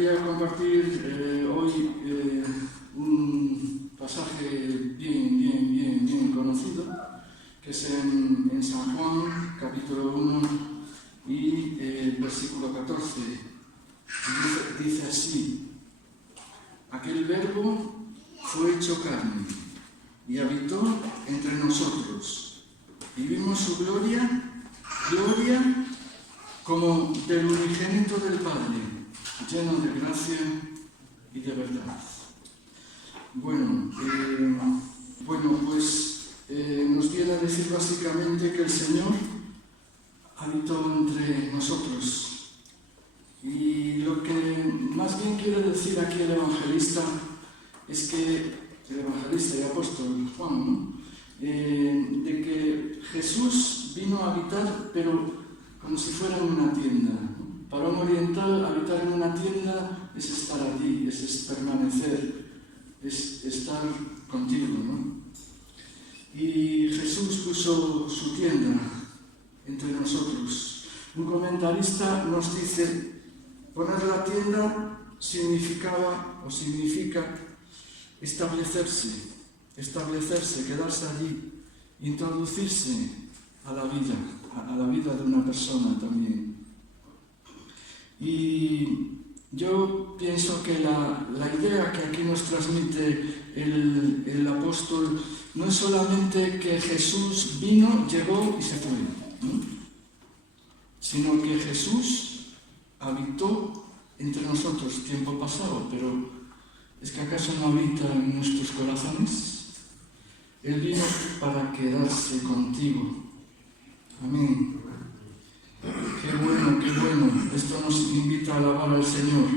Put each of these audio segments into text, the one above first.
quería compartir hoy un pasaje bien conocido, que es en San Juan, capítulo 1 y versículo 14. Dice así: aquel verbo fue hecho carne y habitó entre nosotros, y vimos su gloria como del unigénito del Padre, lleno de gracia y de verdad. Bueno, pues nos viene a decir básicamente que el Señor habitó entre nosotros. Y lo que más bien quiere decir aquí el evangelista es que, el evangelista y apóstol Juan, ¿no? De que Jesús vino a habitar, pero como si fuera en una tienda. Para un oriental, habitar en una tienda es estar allí, es permanecer, es estar contigo, ¿no? Y Jesús puso su tienda entre nosotros. Un comentarista nos dice: poner la tienda significa establecerse, quedarse allí, introducirse a la vida de una persona también. Y yo pienso que la idea que aquí nos transmite el apóstol no es solamente que Jesús vino, llegó y se fue, ¿no? Sino que Jesús habitó entre nosotros tiempo pasado, pero ¿es que acaso no habita en nuestros corazones? Él vino para quedarse contigo. Amén. Qué bueno. Esto nos invita a alabar al Señor,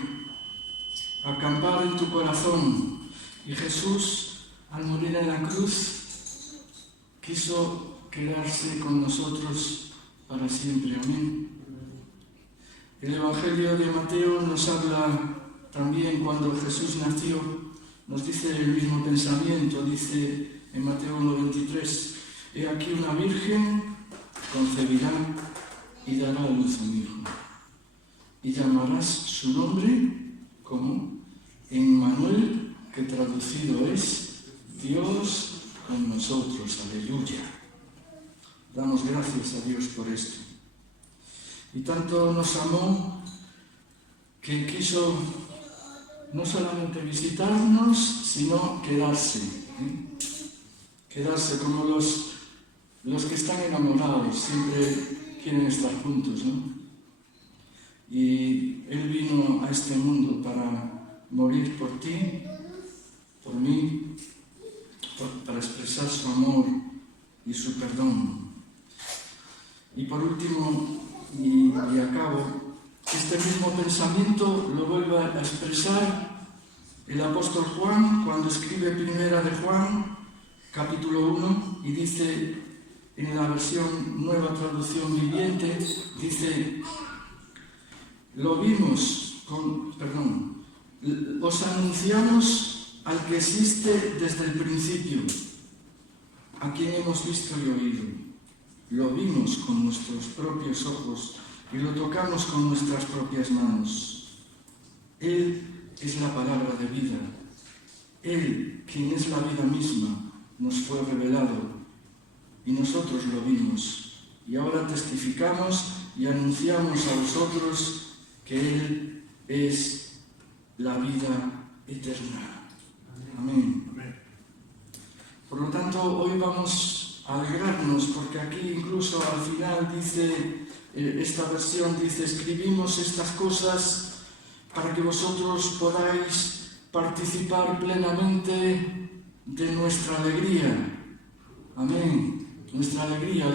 a acampar en tu corazón. Y Jesús, al morir en la cruz, quiso quedarse con nosotros para siempre. Amén. El Evangelio de Mateo nos habla también cuando Jesús nació, nos dice el mismo pensamiento, dice en Mateo 1:23, he aquí una virgen concebirá y dará a luz un hijo, y llamarás su nombre como Emmanuel, que traducido es Dios con nosotros. Aleluya. Damos gracias a Dios por esto. Y tanto nos amó que quiso no solamente visitarnos, sino quedarse. Quedarse como los que están enamorados, siempre quieren estar juntos, ¿no? Y Él vino a este mundo para morir por ti, por mí, para expresar su amor y su perdón. Y por último, y acabo, este mismo pensamiento lo vuelve a expresar el apóstol Juan cuando escribe Primera de Juan, capítulo 1, y dice en la versión Nueva Traducción Viviente, dice: os anunciamos al que existe desde el principio, a quien hemos visto y oído. Lo vimos con nuestros propios ojos y lo tocamos con nuestras propias manos. Él es la palabra de vida. Él, quien es la vida misma, nos fue revelado y nosotros lo vimos. Y ahora testificamos y anunciamos a vosotros que Él es la vida eterna. Amén. Por lo tanto, hoy vamos a alegrarnos, porque aquí incluso al final dice, esta versión dice: escribimos estas cosas para que vosotros podáis participar plenamente de nuestra alegría. Amén. Nuestra alegría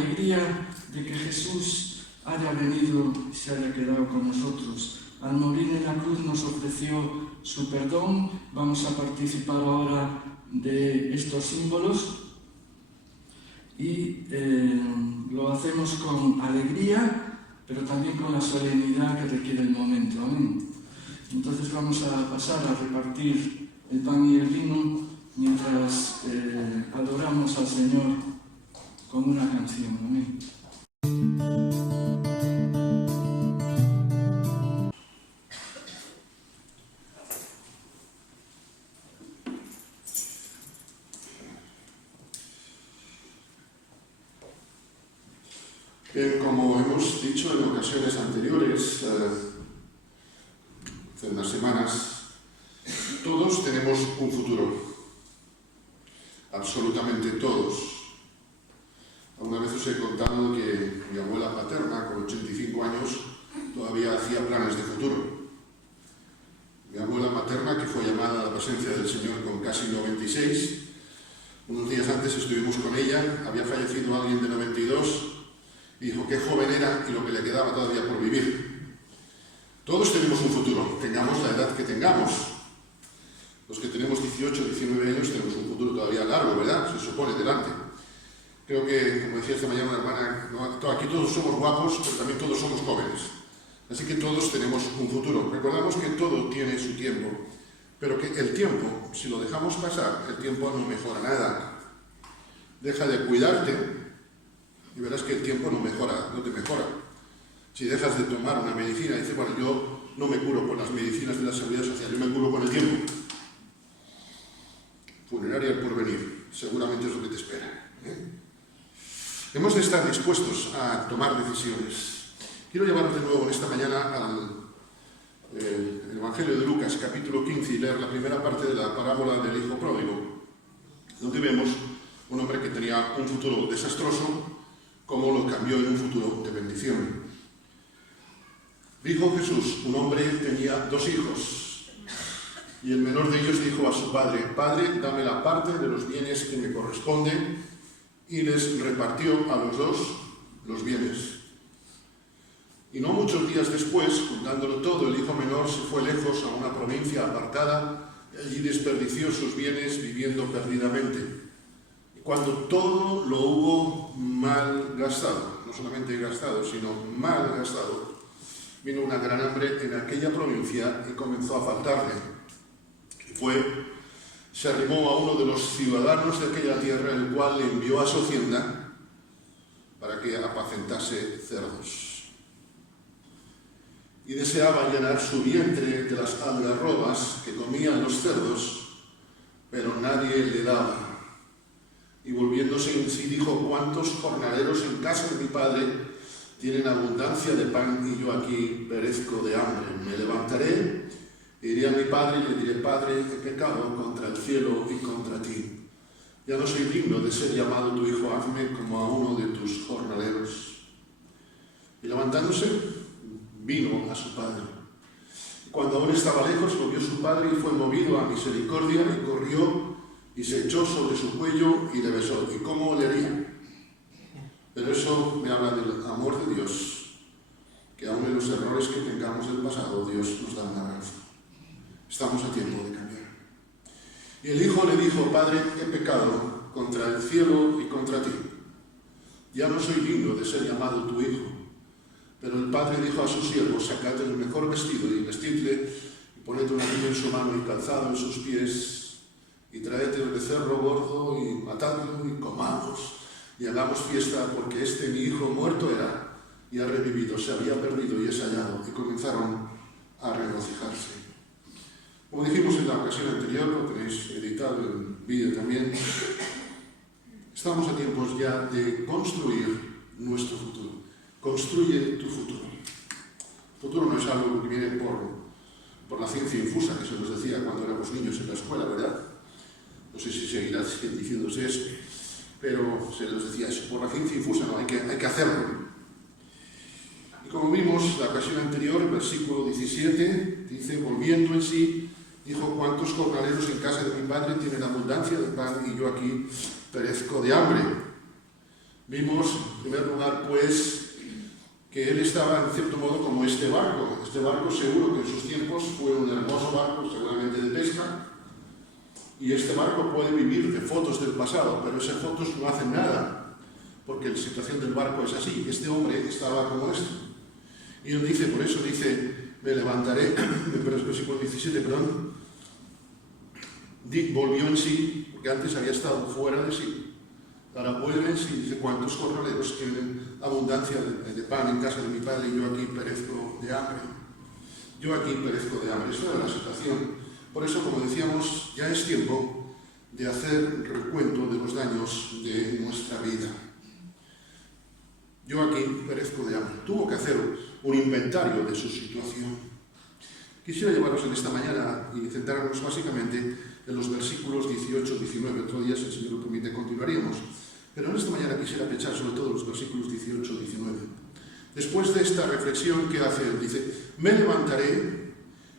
de que Jesús haya venido y se haya quedado con nosotros. Al morir en la cruz nos ofreció su perdón. Vamos a participar ahora de estos símbolos y lo hacemos con alegría, pero también con la solemnidad que requiere el momento. Amén. Entonces vamos a pasar a repartir el pan y el vino mientras adoramos al Señor con una canción. Amén. Como hemos dicho en ocasiones anteriores, hace unas semanas, todos tenemos un futuro. Absolutamente todos. Alguna vez os he contado que mi abuela paterna, con 85 años, todavía hacía planes de futuro. Mi abuela materna, que fue llamada a la presencia del Señor con casi 96, unos días antes estuvimos con ella, había fallecido alguien de 92, y dijo qué joven era y lo que le quedaba todavía por vivir. Todos tenemos un futuro, tengamos la edad que tengamos. Los que tenemos 18, 19 años tenemos un futuro todavía largo, ¿verdad? Se supone, delante. Creo que, como decía esta mañana una hermana, aquí todos somos guapos, pero también todos somos jóvenes. Así que todos tenemos un futuro. Recordamos que todo tiene su tiempo, pero que el tiempo, si lo dejamos pasar, el tiempo no mejora nada. Deja de cuidarte y verás que el tiempo no te mejora. Si dejas de tomar una medicina y dices, bueno, yo no me curo con las medicinas de la Seguridad Social, yo me curo con el tiempo. Funeraria al porvenir, seguramente es lo que te espera. Hemos de estar dispuestos a tomar decisiones. Quiero llevaros de nuevo en esta mañana al Evangelio de Lucas, capítulo 15, y leer la primera parte de la parábola del Hijo Pródigo, donde vemos un hombre que tenía un futuro desastroso, cómo lo cambió en un futuro de bendición. Dijo Jesús, un hombre tenía 2 hijos, y el menor de ellos dijo a su padre, Padre, dame la parte de los bienes que me corresponde, y les repartió a los 2 los bienes. Y no muchos días después, juntándolo todo, el hijo menor se fue lejos a una provincia apartada, y allí desperdició sus bienes viviendo perdidamente. Y cuando todo lo hubo mal gastado, no solamente gastado, sino mal gastado, vino una gran hambre en aquella provincia y comenzó a faltarle. Se arrimó a uno de los ciudadanos de aquella tierra, el cual le envió a su hacienda para que apacentase cerdos. Y deseaba llenar su vientre de las algarrobas que comían los cerdos, pero nadie le daba. Y volviéndose en sí dijo, ¿cuántos jornaleros en casa de mi padre tienen abundancia de pan y yo aquí perezco de hambre? Me levantaré, iré a mi padre y le diré, Padre, he pecado contra el cielo y contra ti. Ya no soy digno de ser llamado tu hijo, hazme como a uno de tus jornaleros. Y levantándose, vino a su padre. Y cuando aún estaba lejos, lo vio su padre y fue movido a misericordia y corrió y se echó sobre su cuello y le besó. ¿Y cómo le haría? Pero eso me habla del amor de Dios, que aun en los errores que tengamos del pasado, Dios nos da una razón. Estamos a tiempo de cambiar. Y el hijo le dijo, Padre, he pecado contra el cielo y contra ti. Ya no soy digno de ser llamado tu hijo. Pero el padre dijo a sus siervos, sacad el mejor vestido y vestidle, y poned un anillo en su mano y calzado en sus pies, y traed el becerro gordo y matadlo y comamos, y hagamos fiesta, porque este mi hijo muerto era y ha revivido, se había perdido y es hallado. Y comenzaron a regocijarse. Como dijimos en la ocasión anterior, lo tenéis editado en vídeo también, estamos a tiempos ya de construir nuestro futuro. Construye tu futuro. El futuro no es algo que viene por la ciencia infusa, que se nos decía cuando éramos niños en la escuela, ¿verdad? No sé si seguirás diciéndose eso, pero se nos decía eso, por la ciencia infusa, no, hay que hacerlo. Y como vimos la ocasión anterior, el versículo 17, dice, volviendo en sí, dijo, ¿cuántos jornaleros en casa de mi padre tienen abundancia de pan y yo aquí perezco de hambre? Vimos, en primer lugar, pues, que él estaba en cierto modo como este barco. Este barco seguro que en sus tiempos fue un hermoso barco, seguramente de pesca, y este barco puede vivir de fotos del pasado, pero esas fotos no hacen nada, porque la situación del barco es así. Este hombre estaba como esto. Y él dice, por eso dice, me levantaré, versículo 17, perdón, volvió en sí, porque antes había estado fuera de sí. Ahora vuelve en sí y dice, ¿cuántos jornaleros tienen abundancia de pan en casa de mi padre y yo aquí perezco de hambre? Yo aquí perezco de hambre. Esto es la situación. Por eso, como decíamos, ya es tiempo de hacer recuento de los daños de nuestra vida. Yo aquí perezco de hambre. Tuvo que hacer un inventario de su situación. Quisiera llevaros en esta mañana y centrarnos básicamente en los versículos 18-19. Otro día, si el Señor lo permite, continuaríamos. Pero en esta mañana quisiera pensar sobre todo los versículos 18-19. Después de esta reflexión que hace él, dice: me levantaré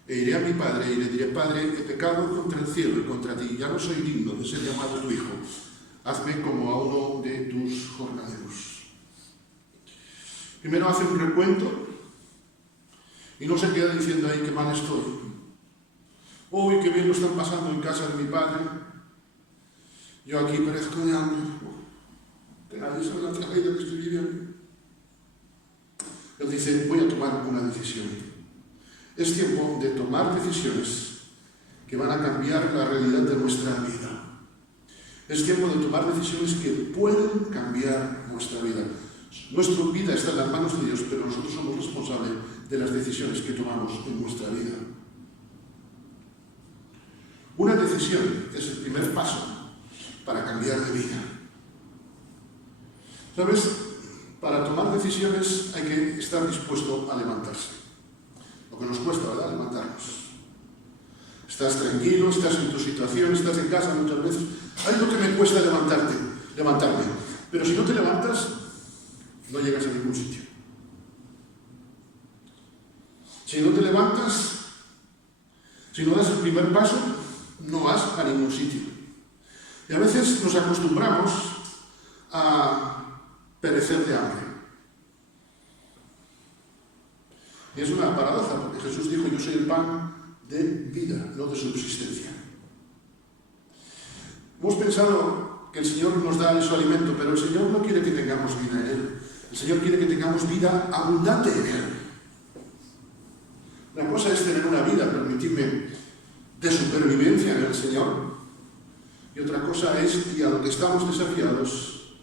e iré a mi padre y le diré: Padre, he pecado contra el cielo y contra ti, ya no soy digno de ser llamado tu hijo. Hazme como a uno de tus jornaleros. Primero hace un recuento y no se queda diciendo: ahí qué mal estoy. Uy, qué bien lo están pasando en casa de mi padre. Yo aquí perezco de hambre. Que nadie sabe la tragedia que estoy viviendo. Él dice: voy a tomar una decisión. Es tiempo de tomar decisiones que van a cambiar la realidad de nuestra vida. Es tiempo de tomar decisiones que pueden cambiar nuestra vida. Nuestra vida está en las manos de Dios, pero nosotros somos responsables de las decisiones que tomamos en nuestra vida. Una decisión es el primer paso para cambiar de vida. ¿Sabes? Para tomar decisiones hay que estar dispuesto a levantarse. Lo que nos cuesta, ¿verdad? Levantarnos. Estás tranquilo, estás en tu situación, estás en casa muchas veces. Hay lo que me cuesta levantarme. Pero si no te levantas, no llegas a ningún sitio. Si no te levantas, si no das el primer paso, no vas a ningún sitio. Y a veces nos acostumbramos a perecer de hambre. Y es una paradoja, porque Jesús dijo: yo soy el pan de vida, no de subsistencia. Hemos pensado que el Señor nos da su alimento, pero el Señor no quiere que tengamos vida en Él. El Señor quiere que tengamos vida abundante en Él. Una cosa es tener una vida, permitidme, de supervivencia en el Señor, y otra cosa es, y a lo que estamos desafiados,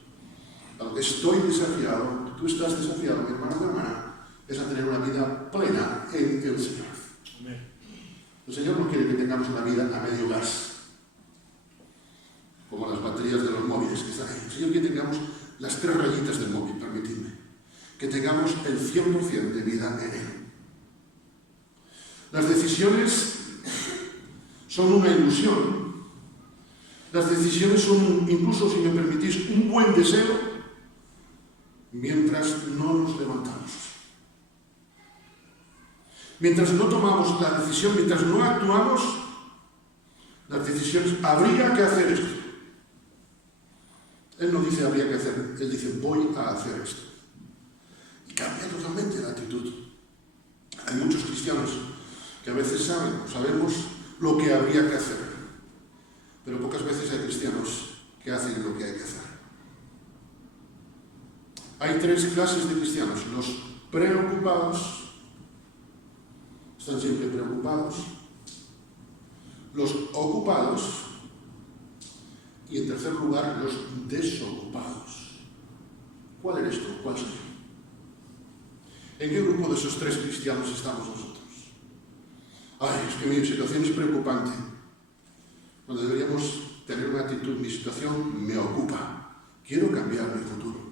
a lo que estoy desafiado, tú estás desafiado, mi hermano, mi hermana, es a tener una vida plena en el Señor. Amén. El Señor no quiere que tengamos una vida a medio gas, como las baterías de los móviles que están ahí. El Señor quiere que tengamos las 3 rayitas del móvil, permitidme, que tengamos el 100% de vida en Él. Las decisiones son una ilusión. Las decisiones son, incluso si me permitís, un buen deseo, mientras no nos levantamos. Mientras no tomamos la decisión, mientras no actuamos, las decisiones, habría que hacer esto. Él no dice habría que hacer, él dice voy a hacer esto. Y cambia totalmente la actitud. Hay muchos cristianos que a veces sabemos lo que habría que hacer, pero pocas veces hay cristianos que hacen lo que hay que hacer. Hay 3 clases de cristianos: los preocupados, están siempre preocupados; los ocupados; y en tercer lugar, los desocupados. ¿Cuál eres tú? ¿Cuál soy yo? ¿En qué grupo de esos 3 cristianos estamos nosotros? Ay, es que mi situación es preocupante. Cuando deberíamos tener una actitud: mi situación me ocupa. Quiero cambiar mi futuro.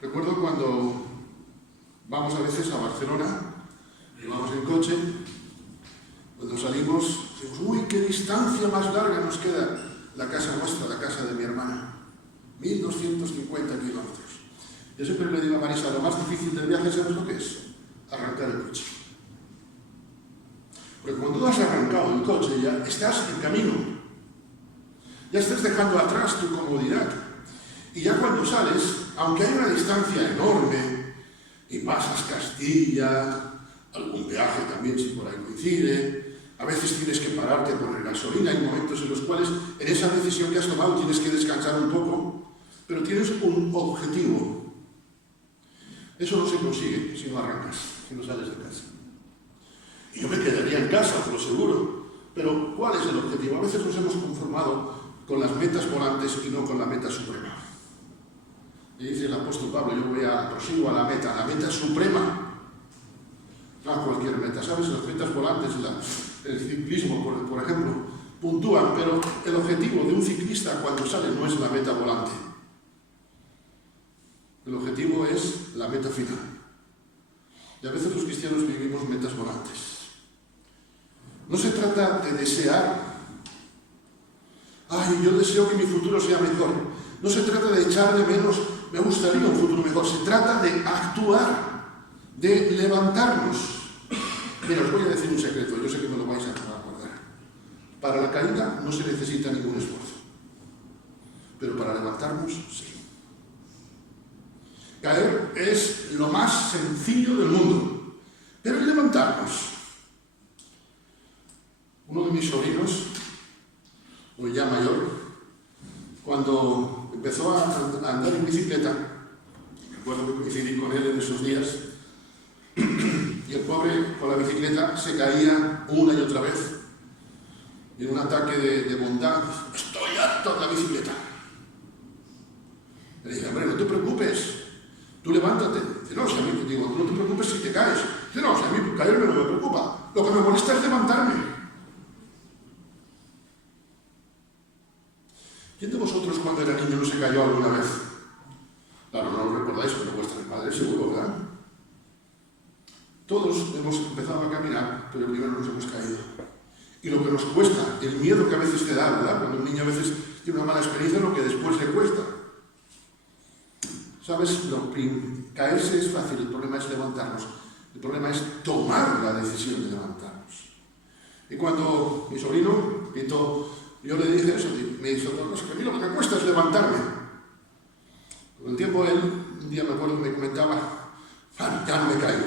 Recuerdo cuando vamos a veces a Barcelona, y vamos en coche, cuando salimos, decimos: uy, qué distancia más larga nos queda la casa nuestra, la casa de mi hermana. 1250 kilómetros. Yo siempre le digo a Marisa: lo más difícil del viaje, ¿sabes lo que es? Arrancar el coche. Porque cuando tú has arrancado el coche, ya estás en camino. Ya estás dejando atrás tu comodidad. Y ya cuando sales, aunque hay una distancia enorme, y pasas Castilla, algún viaje también si por ahí coincide, a veces tienes que pararte a poner gasolina, hay momentos en los cuales en esa decisión que has tomado tienes que descansar un poco, pero tienes un objetivo. Eso no se consigue si no arrancas, si no sales de casa. Y yo me quedaría en casa, por lo seguro, pero ¿cuál es el objetivo? A veces nos hemos conformado con las metas volantes y no con la meta suprema. Y dice el apóstol Pablo: yo prosigo a la meta suprema. No a cualquier meta, ¿sabes? Las metas volantes, el ciclismo, por ejemplo, puntúan, pero el objetivo de un ciclista cuando sale no es la meta volante. objetivo es la meta final. Y a veces los cristianos vivimos metas volantes. No se trata de desear, yo deseo que mi futuro sea mejor. No se trata de echar de menos, me gustaría un futuro mejor. Se trata de actuar, de levantarnos. Mira, os voy a decir un secreto, yo sé que me lo vais a acordar. Para la caída no se necesita ningún esfuerzo, pero para levantarnos, sí. Caer es lo más sencillo del mundo, pero el levantarnos. Uno de mis sobrinos, muy ya mayor, cuando empezó a andar en bicicleta, recuerdo que coincidí con él en esos días, y el pobre con la bicicleta se caía una y otra vez, y en un ataque de bondad, estoy harto de la bicicleta. Le dije, hombre, no te preocupes, tú levántate. Dice, no, si a mí, digo, tú no te preocupes si te caes. Dice, no, si a mí caerme no me preocupa, lo que me molesta es levantarme. ¿Quién de vosotros cuando era niño no se cayó alguna vez? Claro, no lo recordáis, pero vuestros padres seguro, ¿verdad? Todos hemos empezado a caminar, pero primero nos hemos caído. Y lo que nos cuesta, el miedo que a veces te da, ¿verdad? Cuando un niño a veces tiene una mala experiencia, lo que después le cuesta. ¿Sabes? Caerse es fácil, el problema es levantarnos. El problema es tomar la decisión de levantarnos. Y cuando mi sobrino, Pito, yo le dije eso, me dijo, no, que a mí lo que me cuesta es levantarme. Con el tiempo él, un día me acuerdo que me comentaba, ya no me caigo.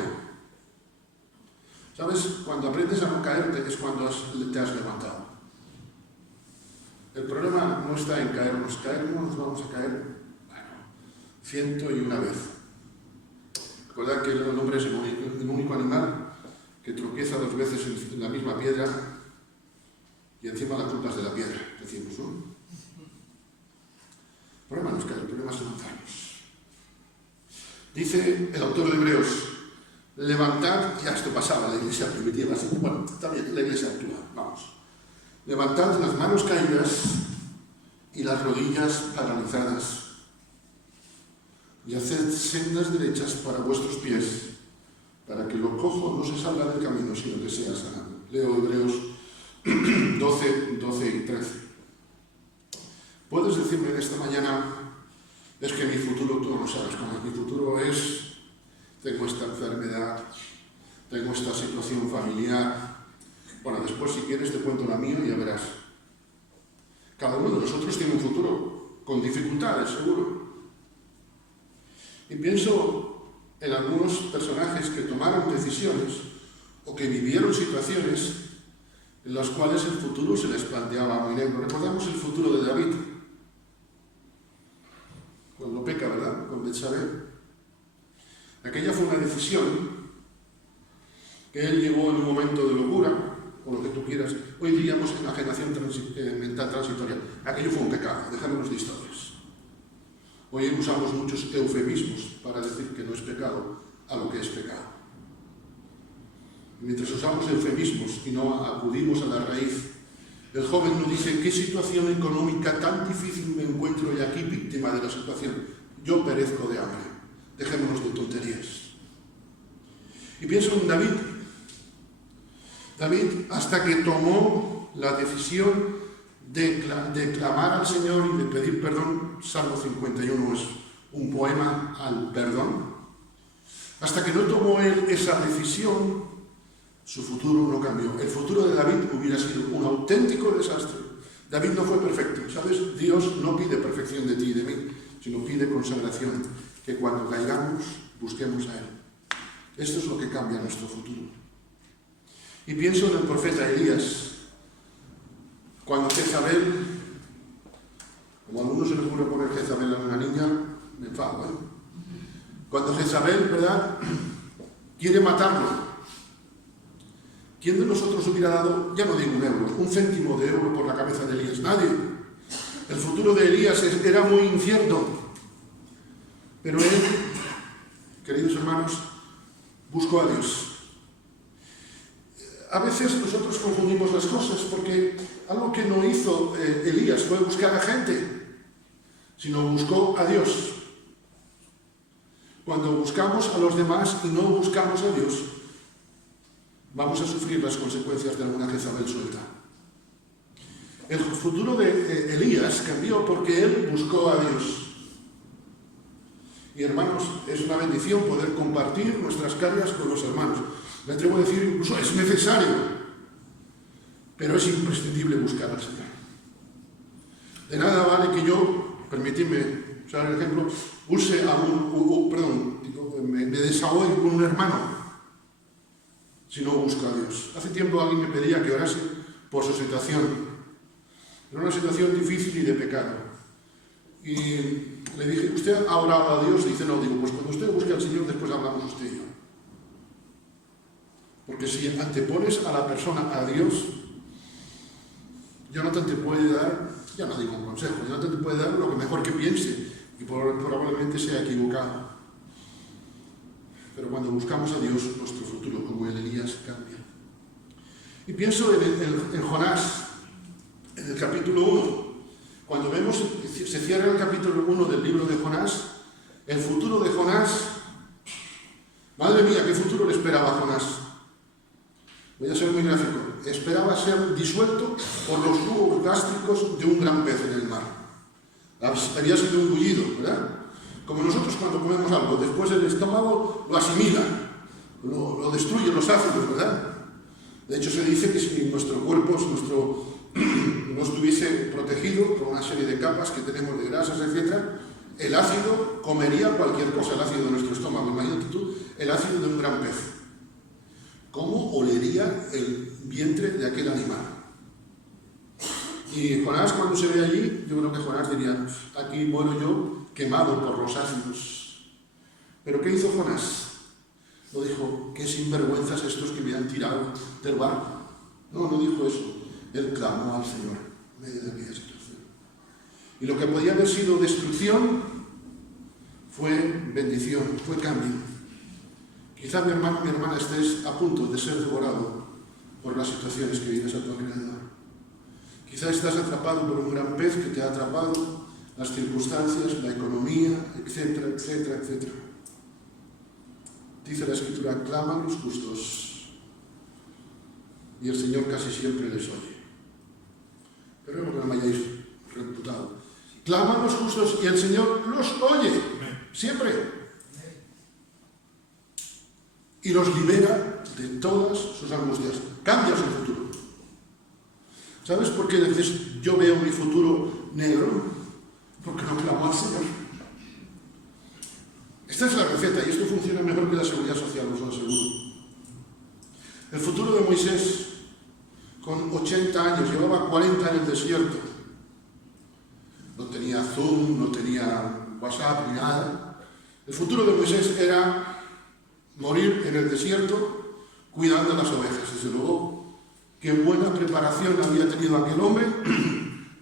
¿Sabes? Cuando aprendes a no caerte es cuando te has levantado. El problema no está en caernos. Caernos nos vamos a caer, 101 vez. Recordad que el hombre es el único animal que tropieza 2 veces en la misma piedra y encima la culpa es de la piedra, decimos, ¿no? El problema no es caer, el problema es levantarnos. Dice el autor de Hebreos, levantad, ya esto pasaba en la iglesia primitiva, así, bueno, también la iglesia actual, vamos. Levantad las manos caídas y las rodillas paralizadas y haced sendas derechas para vuestros pies, para que lo cojo no se salga del camino, sino que sea sanado. Leo Hebreos 12 y 13. Puedes decirme en esta mañana, es que mi futuro, tú no sabes cómo es, mi futuro es, tengo esta enfermedad, tengo esta situación familiar. Bueno, después si quieres te cuento la mía y ya verás. Cada uno de nosotros tiene un futuro, con dificultades, seguro. Y pienso en algunos personajes que tomaron decisiones o que vivieron situaciones en las cuales el futuro se les planteaba muy negro. Recordamos el futuro de David, cuando peca, ¿verdad?, con Betsabé. Aquella fue una decisión que él llevó en un momento de locura, o lo que tú quieras. Hoy diríamos enajenación mental transitoria. Aquello fue un pecado, dejémonos de historias. Hoy usamos muchos eufemismos para decir que no es pecado a lo que es pecado. Mientras usamos eufemismos y no acudimos a la raíz, el joven nos dice, ¿qué situación económica tan difícil me encuentro y aquí víctima de la situación? Yo perezco de hambre. Dejémonos de tonterías. Y pienso en David. David, hasta que tomó la decisión de clamar al Señor y de pedir perdón, Salmo 51 es un poema al perdón. Hasta que no tomó él esa decisión, su futuro no cambió. El futuro de David hubiera sido un auténtico desastre. David no fue perfecto, ¿sabes? Dios no pide perfección de ti y de mí, sino pide consagración, que cuando caigamos busquemos a Él. Esto es lo que cambia nuestro futuro. Y pienso en el profeta Elías, cuando Jezabel, como a algunos se les ocurre poner Jezabel a una niña, me enfado, ¿eh? Cuando Jezabel, ¿verdad?, quiere matarlo, ¿quién de nosotros hubiera dado, ya no digo un euro, un céntimo de euro por la cabeza de Elías? Nadie. El futuro de Elías era muy incierto. Pero él, queridos hermanos, buscó a Dios. A veces nosotros confundimos las cosas porque algo que no hizo Elías fue buscar a gente, sino buscó a Dios. Cuando buscamos a los demás y no buscamos a Dios, vamos a sufrir las consecuencias de alguna Jezabel suelta. El futuro de Elías cambió porque él buscó a Dios. Y hermanos, es una bendición poder compartir nuestras cargas con los hermanos. Me atrevo a decir, incluso es necesario, pero es imprescindible buscar al Señor. De nada vale que yo, permitidme usar el ejemplo, me desahogue con un hermano si no busco a Dios. Hace tiempo alguien me pedía que orase por su situación. Era una situación difícil y de pecado. Y le dije, ¿usted ha orado a Dios? Dice, no. Digo, pues cuando usted busque al Señor, después hablamos usted y yo. Porque si antepones a la persona a Dios, Jonathan te puede dar, ya no digo un consejo, Jonathan te puede dar lo que mejor que piense, y probablemente sea equivocado. Pero cuando buscamos a Dios, nuestro futuro, como el Elías, cambia. Y pienso en Jonás, en el capítulo 1. Cuando vemos, se cierra el capítulo 1 del libro de Jonás, el futuro de Jonás, madre mía, ¿qué futuro le esperaba a Jonás? Voy a ser muy gráfico. Esperaba ser disuelto por los jugos gástricos de un gran pez en el mar. Había sido engullido, ¿verdad? Como nosotros cuando comemos algo, después el estómago lo asimila, lo destruye, los ácidos, ¿verdad? De hecho, se dice que si nuestro cuerpo no estuviese protegido por una serie de capas que tenemos de grasas, etc., el ácido comería cualquier cosa, el ácido de nuestro estómago. Imagínate tú, el ácido de un gran pez. ¿Cómo olería el vientre de aquel animal? Y Jonás, cuando se ve allí, yo creo que Jonás diría, aquí muero yo quemado por los ácidos. ¿Pero qué hizo Jonás? No dijo, qué sinvergüenzas estos que me han tirado del barco. No dijo eso. Él clamó al Señor en medio de aquella situación. Y lo que podía haber sido destrucción fue bendición, fue cambio. Quizá mi hermano, mi hermana estés a punto de ser devorado por las situaciones que vives a tu alrededor. Quizá estás atrapado por un gran pez que te ha atrapado, las circunstancias, la economía, etcétera, etcétera, etcétera. Dice la Escritura, claman los justos y el Señor casi siempre les oye. Pero no me hayáis reputado. Claman los justos y el Señor los oye, siempre. Y los libera de todas sus angustias. Cambia su futuro. ¿Sabes por qué dices, yo veo mi futuro negro? Porque no clamo al Señor. Esta es la receta y esto funciona mejor que la seguridad social, os lo aseguro. El futuro de Moisés, con 80 años, llevaba 40 en el desierto. No tenía Zoom, no tenía WhatsApp ni nada. El futuro de Moisés era morir en el desierto cuidando las ovejas. Desde luego, qué buena preparación había tenido aquel hombre,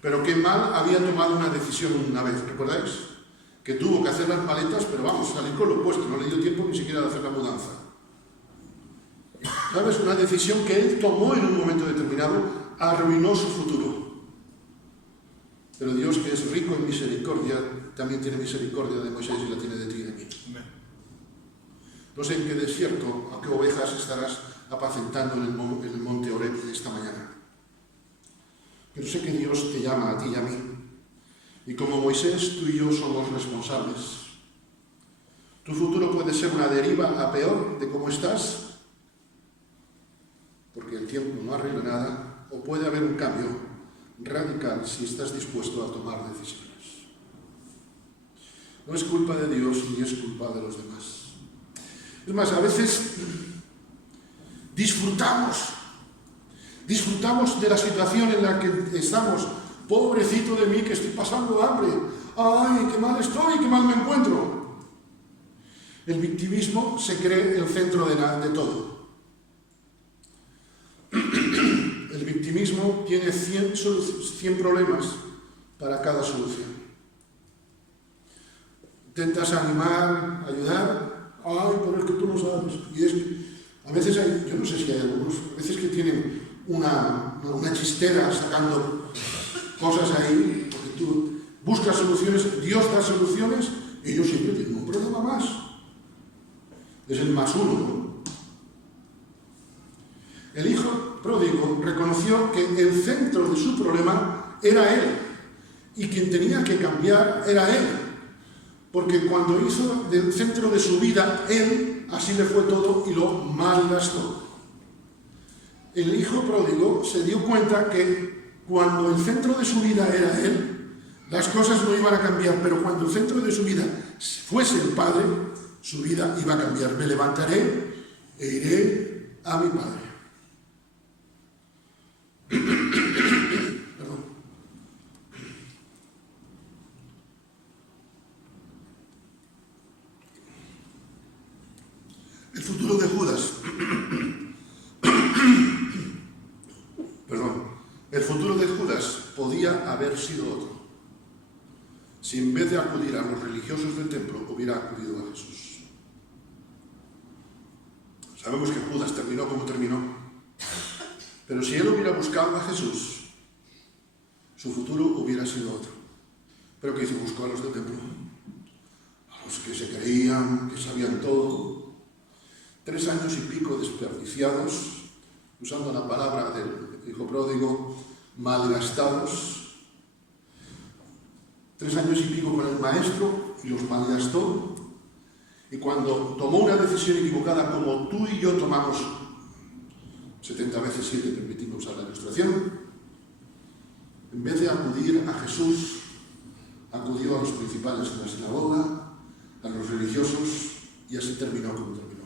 pero qué mal había tomado una decisión una vez, ¿recordáis? Que tuvo que hacer las maletas, pero vamos, salir con lo puesto, no le dio tiempo ni siquiera de hacer la mudanza. ¿Sabes? Una decisión que él tomó en un momento determinado arruinó su futuro. Pero Dios, que es rico en misericordia, también tiene misericordia de Moisés y la tiene de ti y de mí. No sé en qué desierto, a qué ovejas estarás apacentando en el monte Oreb esta mañana. Pero sé que Dios te llama a ti y a mí. Y como Moisés, tú y yo somos responsables. Tu futuro puede ser una deriva a peor de cómo estás, porque el tiempo no arregla nada, o puede haber un cambio radical si estás dispuesto a tomar decisiones. No es culpa de Dios ni es culpa de los demás. Es más, a veces disfrutamos de la situación en la que estamos. Pobrecito de mí que estoy pasando hambre. ¡Ay, qué mal estoy, qué mal me encuentro! El victimismo se cree el centro de todo. El victimismo tiene 100 problemas para cada solución. Intentas animar, ayudar. ¡Ay, pero es que tú no sabes! Y es que a veces hay, yo no sé si hay algunos, a veces que tienen una chistera sacando cosas ahí, porque tú buscas soluciones, Dios da soluciones, y yo siempre tengo un problema más. es el más uno, ¿no? El hijo pródigo reconoció que el centro de su problema era él, y quien tenía que cambiar era él, porque cuando hizo del centro de su vida él, así le fue todo y lo malgastó. El hijo pródigo se dio cuenta que cuando el centro de su vida era él, las cosas no iban a cambiar, pero cuando el centro de su vida fuese el Padre, su vida iba a cambiar. Me levantaré e iré a mi Padre. Perdón. El futuro de Judas. Perdón. El futuro de Judas podía haber sido otro, si en vez de acudir a los religiosos del templo hubiera acudido a Jesús. Sabemos que Judas terminó como terminó, pero si él hubiera buscado a Jesús, su futuro hubiera sido otro. Pero ¿qué hizo? Buscó a los del templo, a los que se creían, que sabían todo. 3 años y pico desperdiciados, usando la palabra del hijo pródigo, malgastados. 3 años y pico con el maestro y los malgastó. Y cuando tomó una decisión equivocada, como tú y yo tomamos 70 veces 7, permitimos usar la ilustración, en vez de acudir a Jesús, acudió a los principales de la sinagoga, a los religiosos, y así terminó como terminó.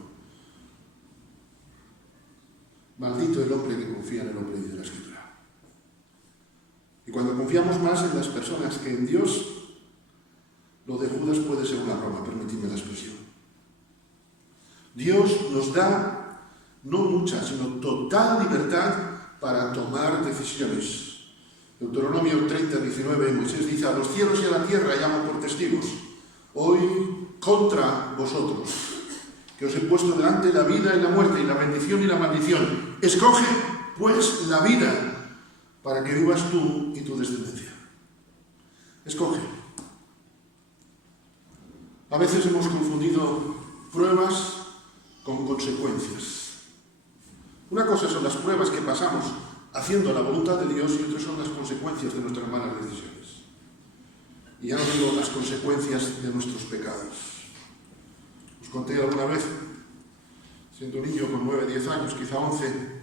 Maldito el hombre que confía en el hombre, dice la Escritura. Y cuando confiamos más en las personas que en Dios, lo de Judas puede ser una broma, permitidme la expresión. Dios nos da no mucha, sino total libertad para tomar decisiones. Deuteronomio 30, 19, Moisés dice: a los cielos y a la tierra llamo por testigos, hoy contra vosotros, que os he puesto delante la vida y la muerte, y la bendición y la maldición. Escoge, pues, la vida, para que vivas tú y tu descendencia. Escoge. A veces hemos confundido pruebas con consecuencias. Una cosa son las pruebas que pasamos haciendo la voluntad de Dios, y otra son las consecuencias de nuestras malas decisiones. Y ya no digo las consecuencias de nuestros pecados. Os conté alguna vez, siendo niño con 9, 10 años, quizá 11,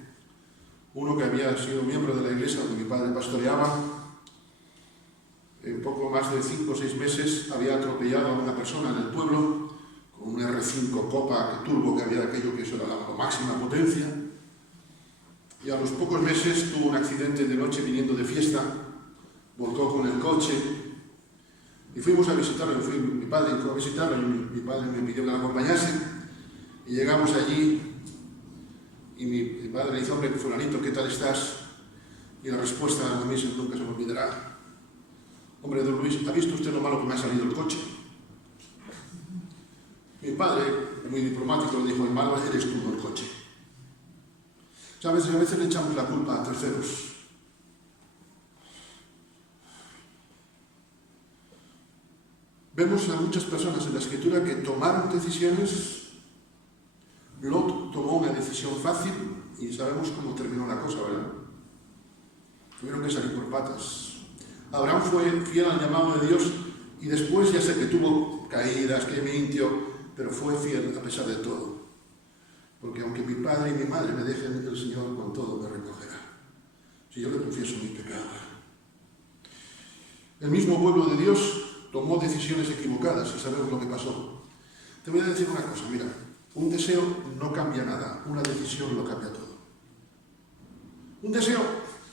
uno que había sido miembro de la iglesia donde mi padre pastoreaba, en poco más de 5 o 6 meses había atropellado a una persona en el pueblo con un R5 Copa turbo, que había aquello que eso era la máxima potencia, y a los pocos meses tuvo un accidente de noche viniendo de fiesta, volcó con el coche, y fuimos a visitarlo. Mi padre fue a visitarlo y mi padre me pidió que la acompañase, y llegamos allí y mi padre le dice: hombre, fulanito, ¿qué tal estás? Y la respuesta a mí nunca se me olvidará: hombre, don Luis, ¿ha visto usted lo malo que me ha salido el coche? Mi padre, muy diplomático, le dijo: el malo eres tú, no el coche. ¿Sabes? A veces le echamos la culpa a terceros. Vemos a muchas personas en la Escritura que tomaron decisiones. Lot tomó una decisión fácil y sabemos cómo terminó la cosa, ¿verdad? Tuvieron que salir por patas. Abraham fue fiel al llamado de Dios y después ya sé que tuvo caídas, que mintió, pero fue fiel a pesar de todo. Porque aunque mi padre y mi madre me dejen, el Señor con todo me recogerá, si yo le confieso mi pecado. El mismo pueblo de Dios tomó decisiones equivocadas y sabemos lo que pasó. Te voy a decir una cosa, mira, un deseo no cambia nada, una decisión lo cambia todo. Un deseo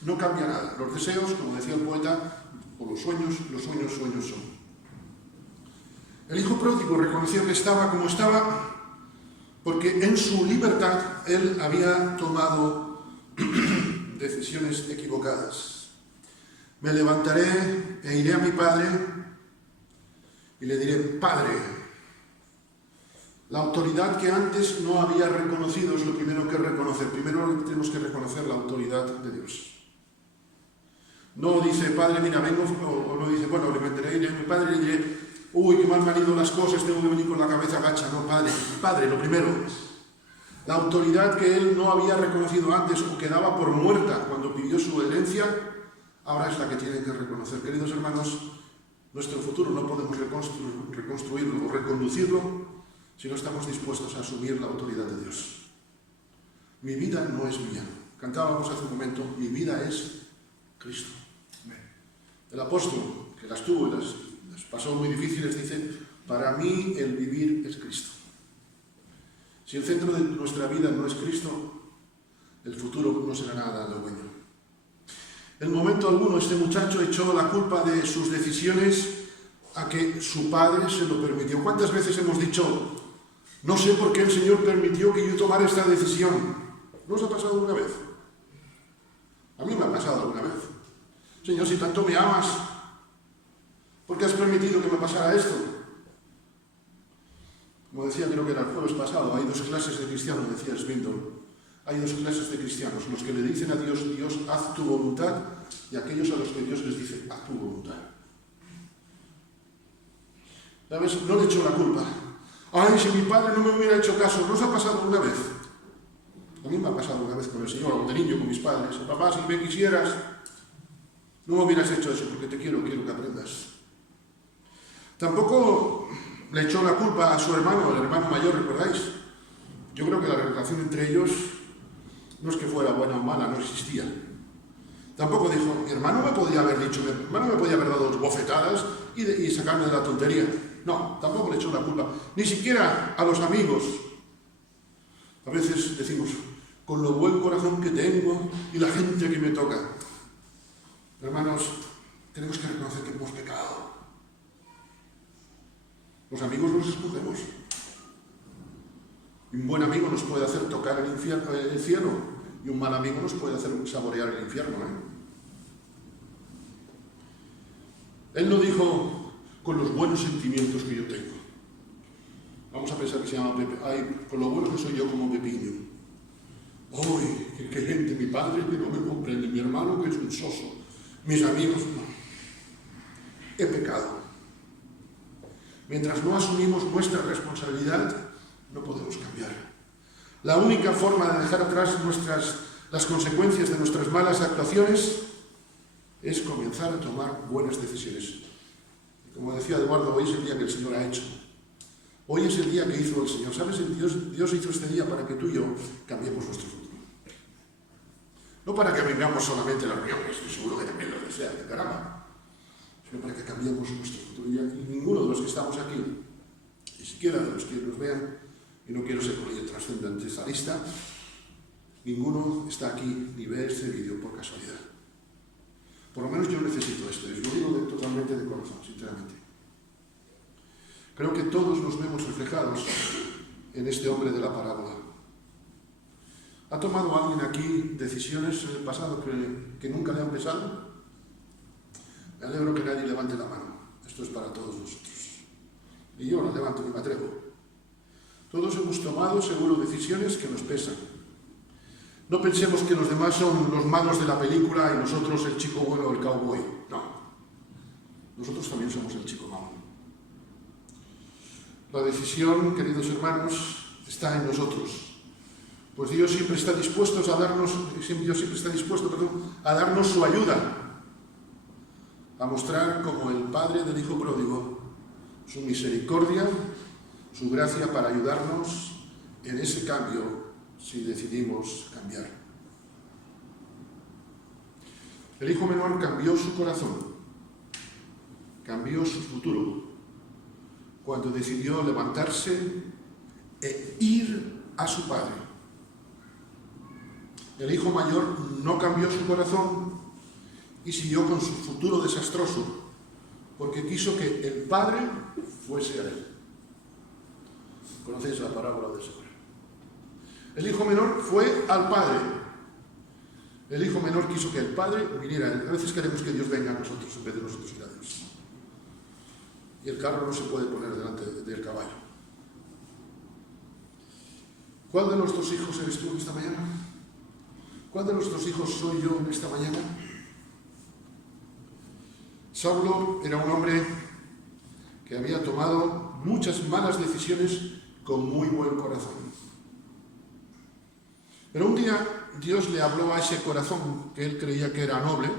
no cambia nada. Los deseos, como decía el poeta, o los sueños son. El hijo pródigo reconoció que estaba como estaba porque en su libertad él había tomado decisiones equivocadas. Me levantaré e iré a mi padre y le diré: Padre. La autoridad que antes no había reconocido es lo primero que reconocer. Primero tenemos que reconocer la autoridad de Dios. No dice: Padre, mira, vengo, o no dice: bueno, le meteré, iré a mi padre y le diré: uy, qué mal me han ido las cosas, tengo que venir con la cabeza agacha. No, padre, lo primero, la autoridad que él no había reconocido antes o que daba por muerta cuando pidió su herencia, ahora es la que tiene que reconocer. Queridos hermanos, nuestro futuro no podemos reconstruirlo o reconducirlo si no estamos dispuestos a asumir la autoridad de Dios. Mi vida no es mía. Cantábamos hace un momento, mi vida es Cristo. El apóstol, que las tuvo y las pasó muy difíciles, dice, para mí el vivir es Cristo. Si el centro de nuestra vida no es Cristo, el futuro no será nada halagüeño. En momento alguno este muchacho echó la culpa de sus decisiones a que su padre se lo permitió. ¿Cuántas veces hemos dicho, no sé por qué el Señor permitió que yo tomara esta decisión? ¿No os ha pasado alguna vez? A mí me ha pasado alguna vez. Señor, si tanto me amas, ¿por qué has permitido que me pasara esto? Como decía, creo que era el jueves pasado, hay dos clases de cristianos, decía Swinton. Hay dos clases de cristianos, los que le dicen a Dios, Dios, haz tu voluntad, y aquellos a los que Dios les dice, haz tu voluntad. ¿Sabes? No le echo la culpa. Ay, si mi padre no me hubiera hecho caso, ¿no os ha pasado una vez? A mí me ha pasado una vez con el Señor, o de niño con mis padres. Papá, si me quisieras, no me hubieras hecho eso, porque te quiero que aprendas. Tampoco le echó la culpa a su hermano, el hermano mayor, ¿recordáis? Yo creo que la relación entre ellos no es que fuera buena o mala, no existía. Tampoco dijo, mi hermano me podía haber dicho, mi hermano me podía haber dado bofetadas y sacarme de la tontería. No, tampoco le echó la culpa, ni siquiera a los amigos. A veces decimos, con lo buen corazón que tengo y la gente que me toca. Hermanos, tenemos que reconocer que hemos pecado. Los amigos los escogemos. Y un buen amigo nos puede hacer tocar el cielo, y un mal amigo nos puede hacer saborear el infierno. Él no dijo con los buenos sentimientos que yo tengo. Vamos a pensar que se llama Pepe. Ay, con lo bueno que soy yo como Pepiño. ¡Ay, qué gente! Mi padre que no me comprende, mi hermano que es un soso, mis amigos no. He pecado. Mientras no asumimos nuestra responsabilidad, no podemos cambiar. La única forma de dejar atrás las consecuencias de nuestras malas actuaciones es comenzar a tomar buenas decisiones. Y como decía Eduardo, hoy es el día que el Señor ha hecho. Hoy es el día que hizo el Señor. ¿Sabes? Dios hizo este día para que tú y yo cambiemos nuestro futuro. No para que vengamos solamente a la reunión, que estoy seguro que también lo desea, de caramba, sino para que cambiemos nuestro futuro. Y ninguno de los que estamos aquí, ni siquiera de los que nos vean, y no quiero ser con ello trascendente esta lista, ninguno está aquí ni ve este vídeo por casualidad. Por lo menos yo necesito esto, y lo digo totalmente de corazón, sinceramente. Creo que todos nos vemos reflejados en este hombre de la parábola. ¿Ha tomado alguien aquí decisiones en el pasado que nunca le han pesado? Me alegro que nadie levante la mano. Esto es para todos nosotros. Y yo no levanto ni me atrevo. Todos hemos tomado, seguro, decisiones que nos pesan. No pensemos que los demás son los malos de la película y nosotros el chico bueno o el cowboy. No. Nosotros también somos el chico malo. La decisión, queridos hermanos, está en nosotros. Pues Dios siempre está dispuesto a darnos su ayuda, a mostrar como el Padre del Hijo Pródigo, su misericordia, su gracia para ayudarnos en ese cambio si decidimos cambiar. El hijo menor cambió su corazón, cambió su futuro, cuando decidió levantarse e ir a su padre. El hijo mayor no cambió su corazón y siguió con su futuro desastroso, porque quiso que el padre fuese a él. ¿Conocéis la parábola del Señor? El hijo menor fue al padre. El hijo menor quiso que el padre viniera a él. A veces queremos que Dios venga a nosotros en vez de nosotros ir a Dios. Y el carro no se puede poner delante del caballo. ¿Cuál de los dos hijos eres tú en esta mañana? ¿Cuál de los dos hijos soy yo en esta mañana? Saulo era un hombre que había tomado muchas malas decisiones con muy buen corazón. Pero un día Dios le habló a ese corazón que él creía que era noble,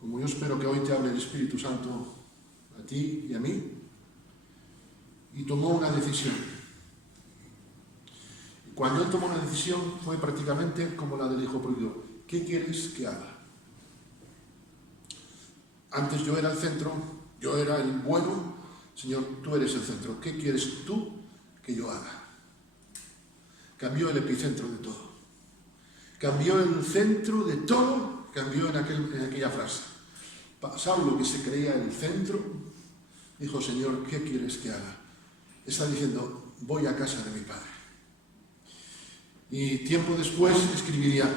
como yo espero que hoy te hable el Espíritu Santo a ti y a mí, y tomó una decisión. Cuando él tomó una decisión fue prácticamente como la del hijo pródigo. ¿Qué quieres que haga? Antes yo era el centro, yo era el bueno. Señor, tú eres el centro. ¿Qué quieres tú que yo haga? Cambió el epicentro de todo. Cambió el centro de todo, cambió en aquella frase. Saulo, que se creía el centro, dijo, Señor, ¿qué quieres que haga? Está diciendo, voy a casa de mi padre. Y tiempo después escribiría,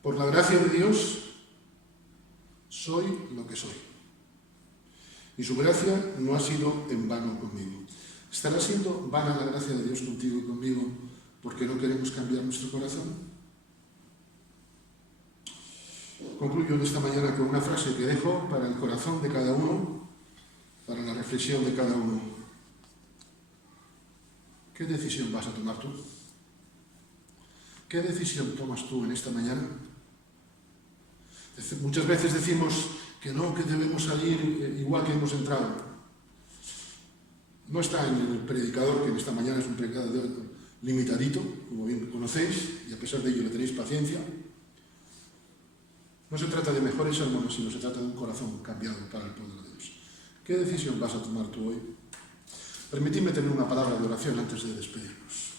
por la gracia de Dios, soy lo que soy. Y su gracia no ha sido en vano conmigo. ¿Estará siendo vana la gracia de Dios contigo y conmigo porque no queremos cambiar nuestro corazón? Concluyo en esta mañana con una frase que dejo para el corazón de cada uno, para la reflexión de cada uno. ¿Qué decisión vas a tomar tú? ¿Qué decisión tomas tú en esta mañana? Muchas veces decimos que no, que debemos salir igual que hemos entrado. No está en el predicador, que en esta mañana es un predicador limitadito, como bien conocéis, y a pesar de ello le tenéis paciencia. No se trata de mejores sermones, sino se trata de un corazón cambiado para el poder de Dios. ¿Qué decisión vas a tomar tú hoy? Permitidme tener una palabra de oración antes de despedirnos.